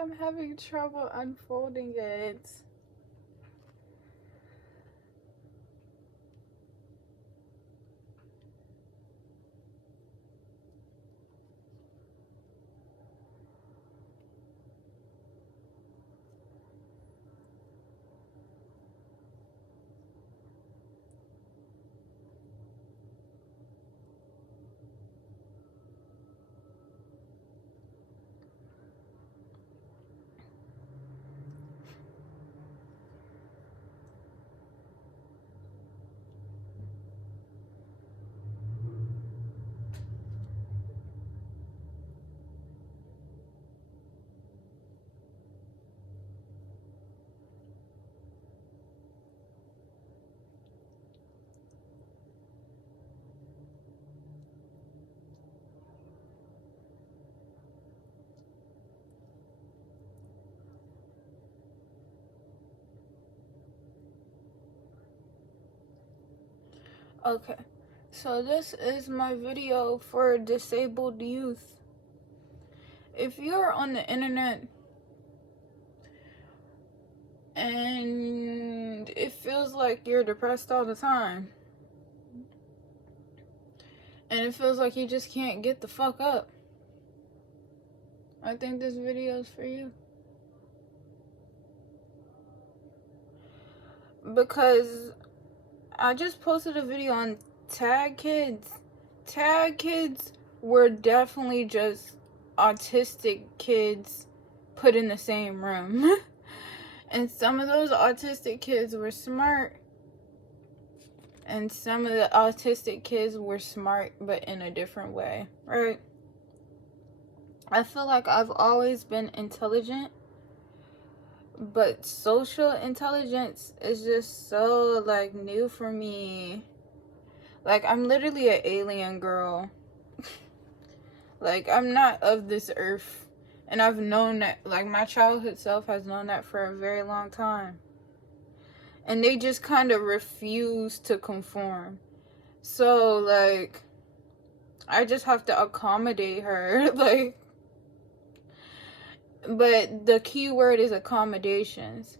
I'm having trouble unfolding it. Okay, so this is my video for disabled youth. If you're on the internet and it feels like you're depressed all the time, and it feels like you just can't get the fuck up, I think this video is for you. Because I just posted a video on tag kids. Tag kids were definitely just autistic kids put in the same room. And some of those autistic kids were smart. And some of the autistic kids were smart, but in a different way, right? I feel like I've always been intelligent, but social intelligence is just so, like, new for me. Like, I'm literally an alien girl. Like, I'm not of this earth. And I've known that, like, my childhood self has known that for a very long time. And they just kind of refuse to conform. So, like, I just have to accommodate her. Like, but the key word is accommodations.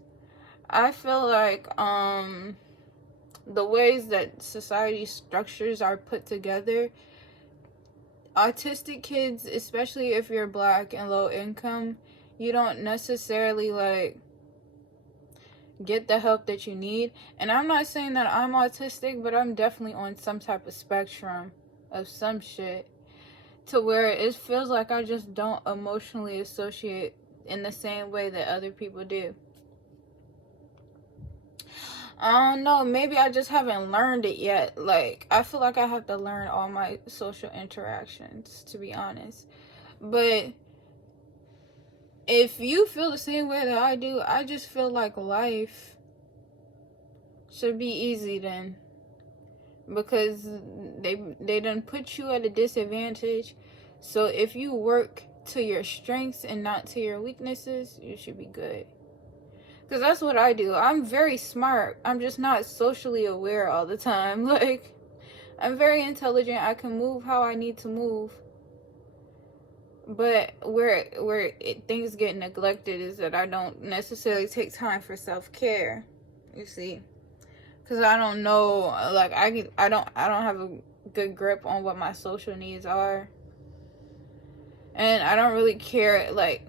I feel like the ways that society structures are put together, autistic kids, especially if you're black and low income, you don't necessarily like get the help that you need. And I'm not saying that I'm autistic, but I'm definitely on some type of spectrum of some shit, to where it feels like I just don't emotionally associate in the same way that other people do. I don't know, maybe I just haven't learned it yet. Like, I feel like I have to learn all my social interactions, to be honest. But if you feel the same way that I do, I just feel like life should be easy then. Because they done put you at a disadvantage. So if you work to your strengths and not to your weaknesses, you should be good. Because that's what I do. I'm very smart. I'm just not socially aware all the time. Like, I'm very intelligent. I can move how I need to move. But things get neglected is that I don't necessarily take time for self-care. You see, because I don't know, like I don't have a good grip on what my social needs are, and I don't really care. Like,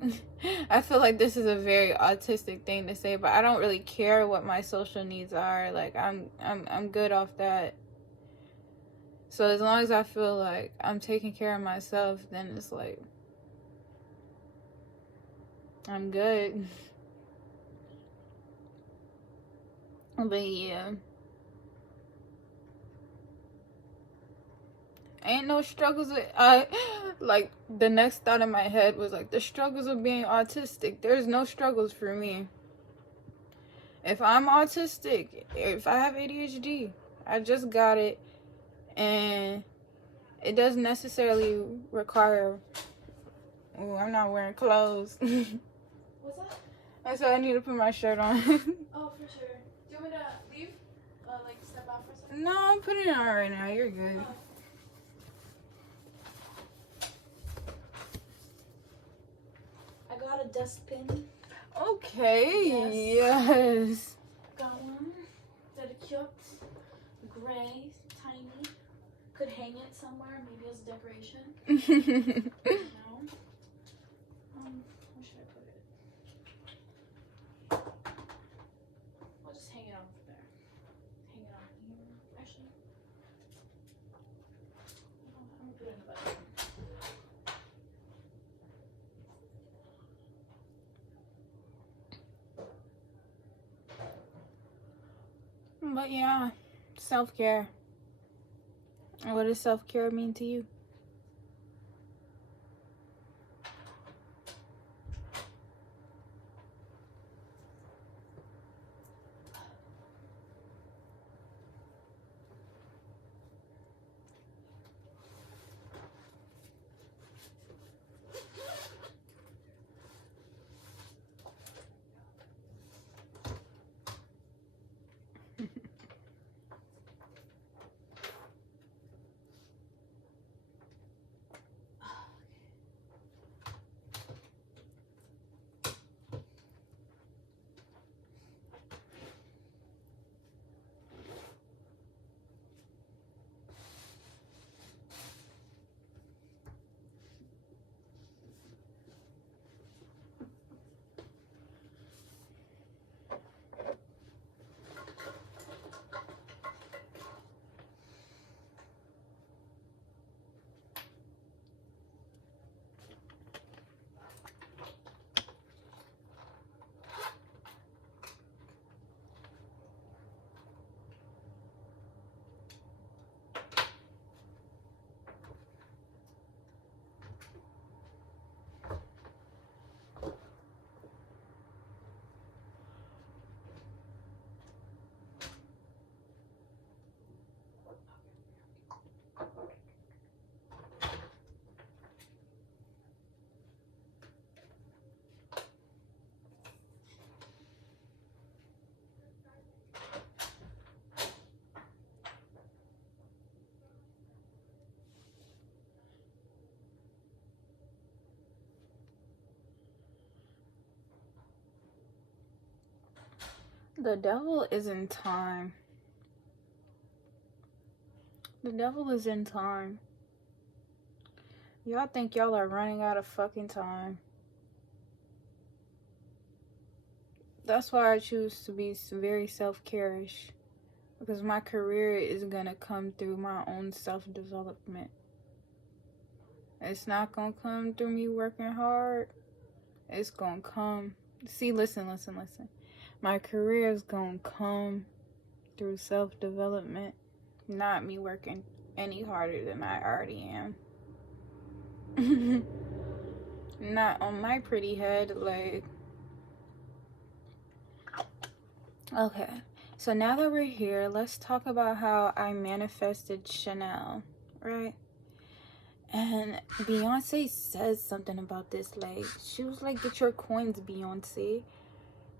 I feel like this is a very autistic thing to say, but I don't really care what my social needs are. Like, I'm good off that. So as long as I feel like I'm taking care of myself, then it's like I'm good. But yeah, ain't no struggles with like the next thought in my head was like the struggles of being autistic. There's no struggles for me. If I'm autistic, if I have ADHD, I just got it, and it doesn't necessarily require. Oh, I'm not wearing clothes. What's that? I said I need to put my shirt on. Oh, for sure. Do you want me to leave? Like step out for a second? No, I'm putting it on right now. You're good. Oh. I got a dustbin. Okay. Yes. Got one. Very cute. Gray, tiny. Could hang it somewhere, maybe as a decoration. No. Where should I put it? I'll just hang it on there. Hang it on here. Actually, I'm gonna put it in the button. But yeah, self-care. What does self-care mean to you? The devil is in time. The devil is in time. Y'all think y'all are running out of fucking time. That's why I choose to be very self-care-ish. Because my career is gonna come through my own self-development. It's not gonna come through me working hard. It's gonna come. See, listen. My career is gonna come through self-development, not me working any harder than I already am. Not on my pretty head, like. Okay, so now that we're here, let's talk about how I manifested Chanel, right? And Beyonce says something about this, like, she was like, get your coins, Beyonce.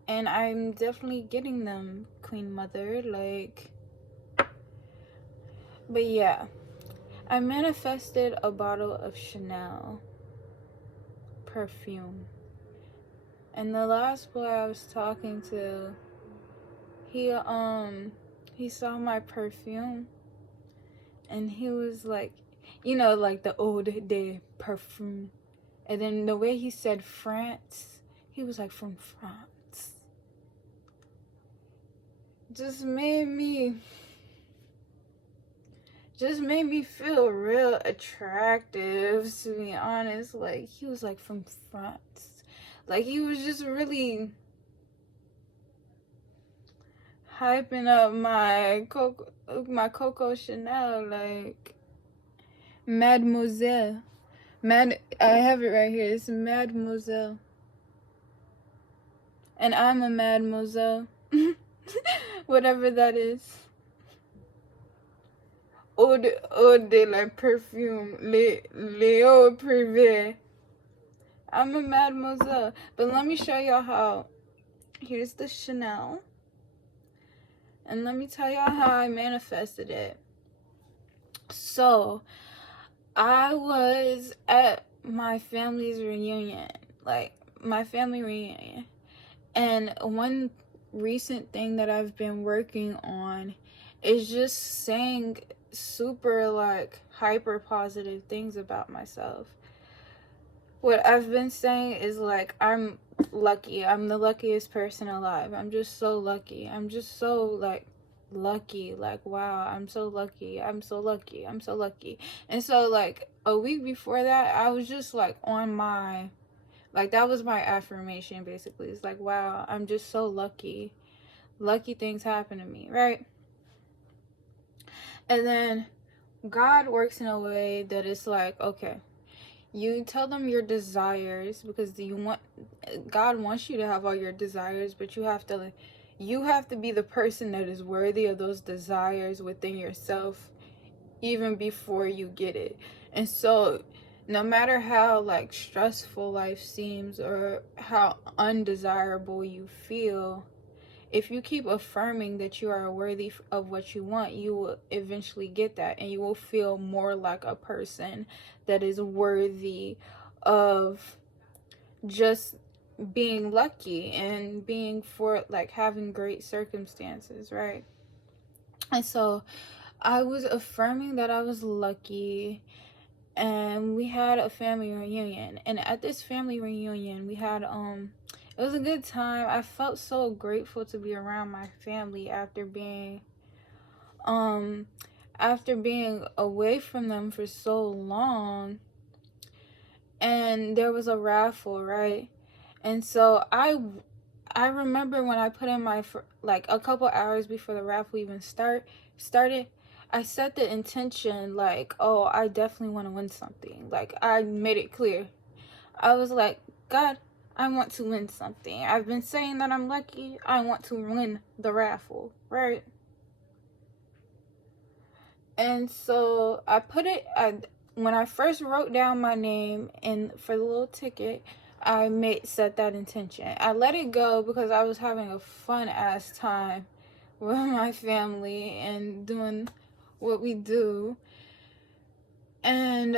And I'm definitely getting them, Queen Mother, like. But yeah, I manifested a bottle of Chanel. perfume. And the last boy I was talking to, he saw my perfume, and he was like, you know, like the old day perfume. And then the way he said France, he was like, from France. Just made me feel real attractive, to be honest. Like, he was like, from France. Like, he was just really hyping up my Coco Chanel, like, mademoiselle. I have it right here. It's mademoiselle. And I'm a mademoiselle. Whatever that is. Eau de la perfume. Leo Privé. I'm a mademoiselle. But let me show y'all how. Here's the Chanel. And let me tell y'all how I manifested it. So, I was at my family's reunion. Like, my family reunion. And one recent thing that I've been working on is just saying super, like, hyper positive things about myself. What I've been saying is, like, I'm lucky. I'm the luckiest person alive. I'm just so lucky. I'm just so, like, lucky. Like, wow, I'm so lucky. I'm so lucky. I'm so lucky. And so, like, a week before that, I was just, like, on my, like, that was my affirmation, basically. It's like, wow, I'm just so lucky. Lucky things happen to me, right? And then God works in a way that it's like, okay, you tell them your desires, because God wants you to have all your desires, but you have to be the person that is worthy of those desires within yourself even before you get it. And so no matter how, like, stressful life seems or how undesirable you feel, if you keep affirming that you are worthy of what you want, you will eventually get that, and you will feel more like a person that is worthy of just being lucky and being for, like, having great circumstances, right? And so I was affirming that I was lucky, and we had a family reunion. And at this family reunion, we had it was a good time. I felt so grateful to be around my family after being away from them for so long. And there was a raffle, right? And so I remember when I put in my, like, a couple hours before the raffle even started, I set the intention, like, oh, I definitely want to win something. Like, I made it clear. I was like, God, I want to win something. I've been saying that I'm lucky. I want to win the raffle, right? And so I when I first wrote down my name for the little ticket, I set that intention. I let it go because I was having a fun ass time with my family and doing what we do. And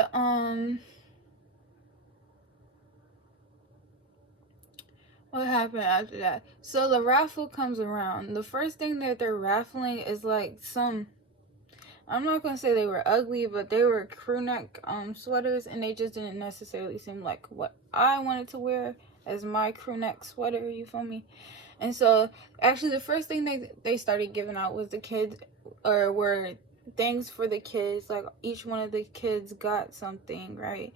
what happened after that? So the raffle comes around. The first thing that they're raffling is like I'm not gonna say they were ugly, but they were crew neck sweaters, and they just didn't necessarily seem like what I wanted to wear as my crew neck sweater, you feel me? And so actually the first thing they started giving out was were things for the kids. Like, each one of the kids got something, right?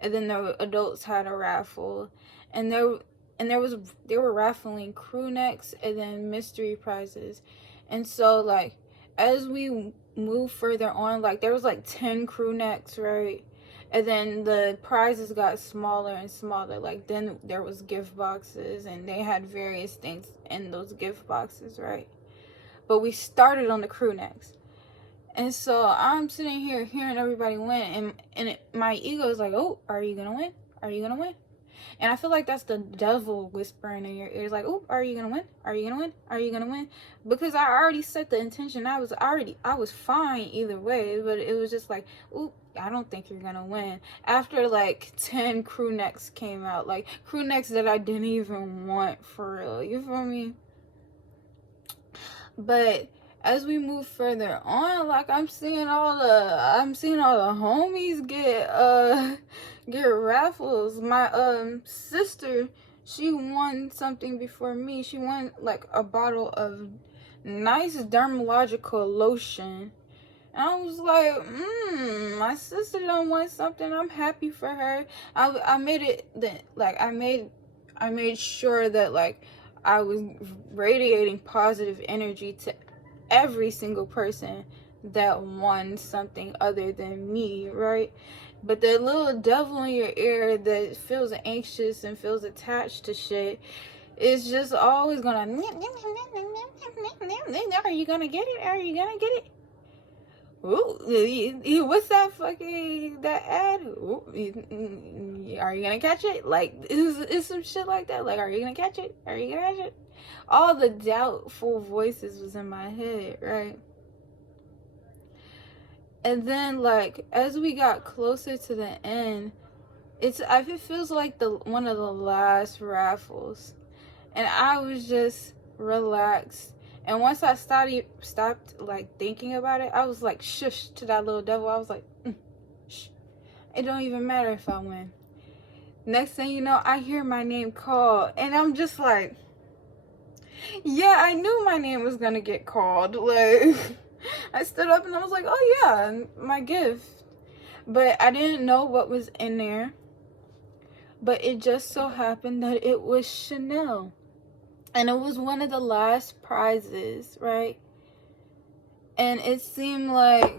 And then the adults had a raffle, and they were raffling crew necks and then mystery prizes. And so, like, as we move further on, like, there was like 10 crew necks, right? And then the prizes got smaller and smaller. Like, then there was gift boxes, and they had various things in those gift boxes, right? But we started on the crew necks. And so I'm sitting here hearing everybody win, and my ego is like, oh, are you gonna win? Are you gonna win? And I feel like that's the devil whispering in your ears, like, "Oh, are you gonna win? Are you gonna win? Are you gonna win?" Because I already set the intention. I was fine either way, but it was just like, "Ooh, I don't think you're gonna win." After like 10 crew necks came out, like crew necks that I didn't even want for real. You feel me? But as we move further on, like I'm seeing all the homies get raffles. My sister, she won something before me. She won like a bottle of nice dermatological lotion. And I was like, my sister done won something. I'm happy for her. I made it that like I made sure that like I was radiating positive energy to every single person that won something other than me, right? But that little devil in your ear that feels anxious and feels attached to shit is just always gonna, are you gonna get it? Are you gonna get it? Ooh, what's that fucking that ad? Ooh, are you gonna catch it? Like, is some shit like that? Like, are you gonna catch it? Are you gonna catch it? All the doubtful voices was in my head, right? And then, like, as we got closer to the end, it feels like the one of the last raffles, and I was just relaxed. And once I stopped like thinking about it, I was like shush to that little devil. I was like, shh. It don't even matter if I win. Next thing you know, I hear my name called, and I'm just like, yeah, I knew my name was gonna get called. Like, I stood up and I was like, oh yeah, my gift. But I didn't know what was in there. But it just so happened that it was Chanel. And it was one of the last prizes, right? And it seemed like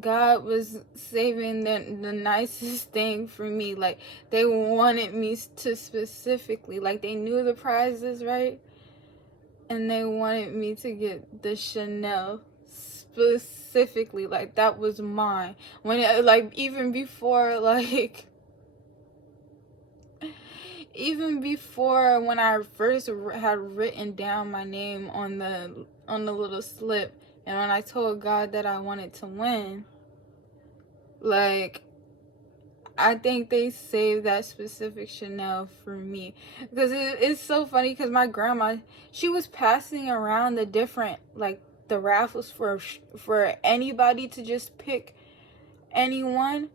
God was saving the nicest thing for me. Like, they wanted me to specifically, like, they knew the prizes, right? And they wanted me to get the Chanel specifically. Like, that was mine. When it, like, even before when I first had written down my name on the little slip, and when I told God that I wanted to win, like, I think they saved that specific Chanel for me. Because it's so funny, because my grandma, she was passing around the different, like, the raffles for anybody to just pick anyone,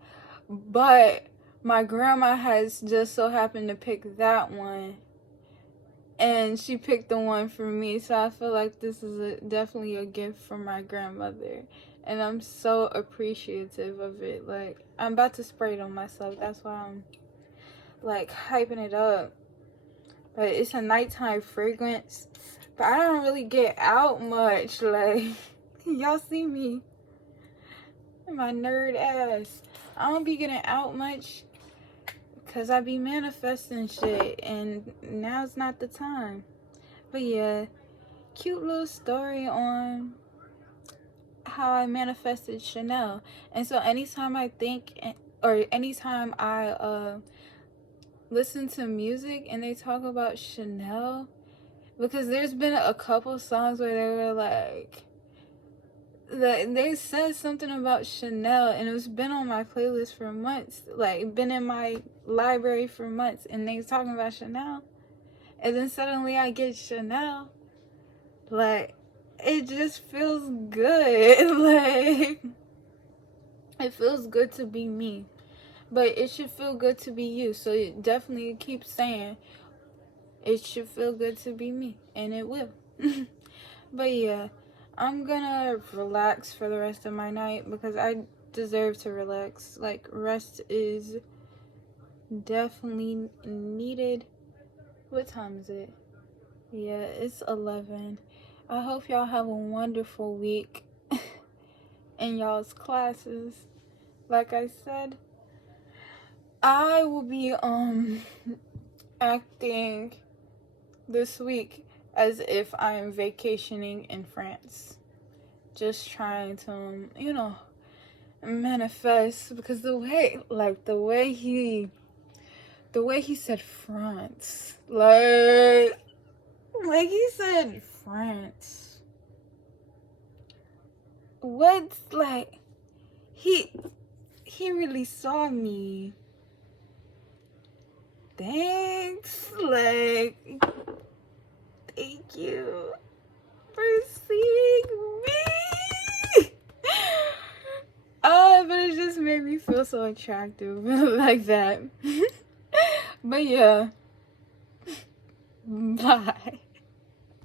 but my grandma has just so happened to pick that one, and she picked the one for me. So I feel like this is definitely a gift from my grandmother, and I'm so appreciative of it. Like, I'm about to spray it on myself. That's why I'm like hyping it up. But it's a nighttime fragrance, but I don't really get out much. Like, y'all see me, my nerd ass. I don't be getting out much because I be manifesting shit, and now's not the time. But yeah, cute little story on how I manifested Chanel. And so anytime I think, or anytime I listen to music and they talk about Chanel, because there's been a couple songs where they were like, they said something about Chanel, and it's been on my playlist for months, like been in my library for months, and they was talking about Chanel, and then suddenly I get Chanel. Like, it just feels good. Like, it feels good to be me, but it should feel good to be you. So you definitely keep saying it should feel good to be me, and it will. But yeah, I'm gonna relax for the rest of my night because I deserve to relax. Like, rest is definitely needed. What time is it? Yeah, it's 11. I hope y'all have a wonderful week in y'all's classes. Like I said, I will be acting this week as if I am vacationing in France. Just trying to, manifest, because the way he the way he said France, like he said France. What's like, he really saw me. Thanks, like, thank you for seeing me. But it just made me feel so attractive like that. But yeah, bye.